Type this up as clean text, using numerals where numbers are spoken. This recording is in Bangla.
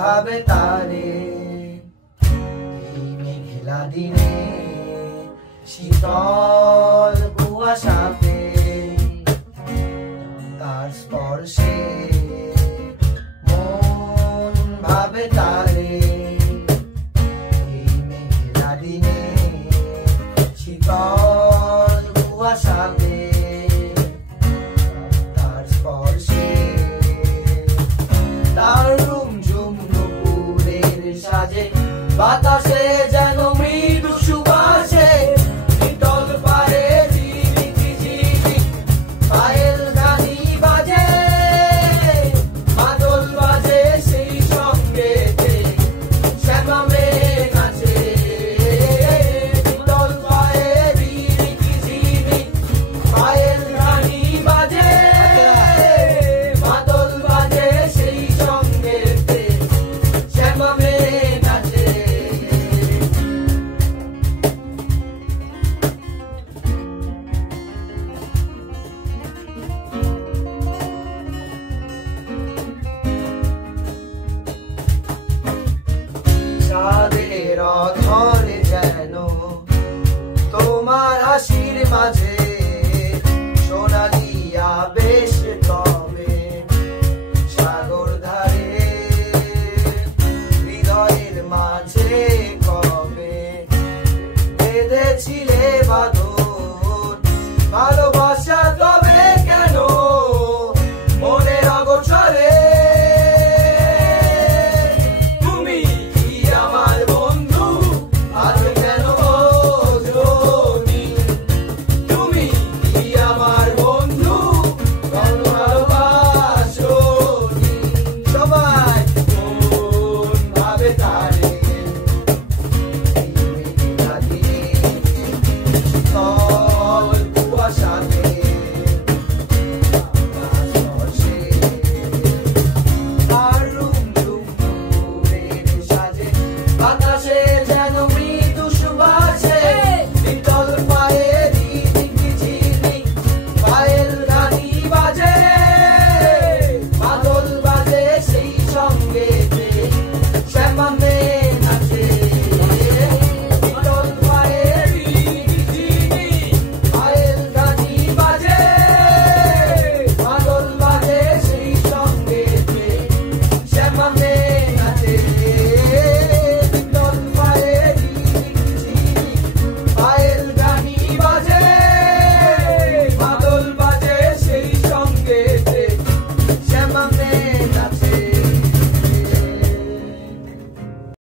ভাবে তারে এই মেঘলা দিনে শীতল কুয়াশাতে তার স্পর্শে মন ভাবে তারে এই মেঘলা দিনে শীতল কুয়াশাতে তার স্পর্শে তার রুমঝুম নুপুরের সাজে বাতাসে যেন মৃদু সুবাসে শীতল পায়ে ঝিরিঝি ঝিরি পায়েল গানি বাজে মাদল বাজে সেই সঙ্গেতে শ্যামা মেয়ে নাচে শীতল পায়ে ঝিরিঝি ঝিরি পায়েল গানি বাজে মাদল বাজে সেই সঙ্গেতে শ্যামা মেয়ে নাচে চাঁদের অধরে যেন তোমার হাসির মাঝে সোনালি আবেশ তবে সাগর ধারে হৃদয়ের মাঝে কবে বেঁধেছিলে বাঁধন ভালোবাসা তবে কেন মনের অগোচরে তুমি কি আমার বন্ধু আজ কেন বোঝনি তুমি কি আমার বন্ধু কেন ভালোবাসনি সবাই মন ভাবে তার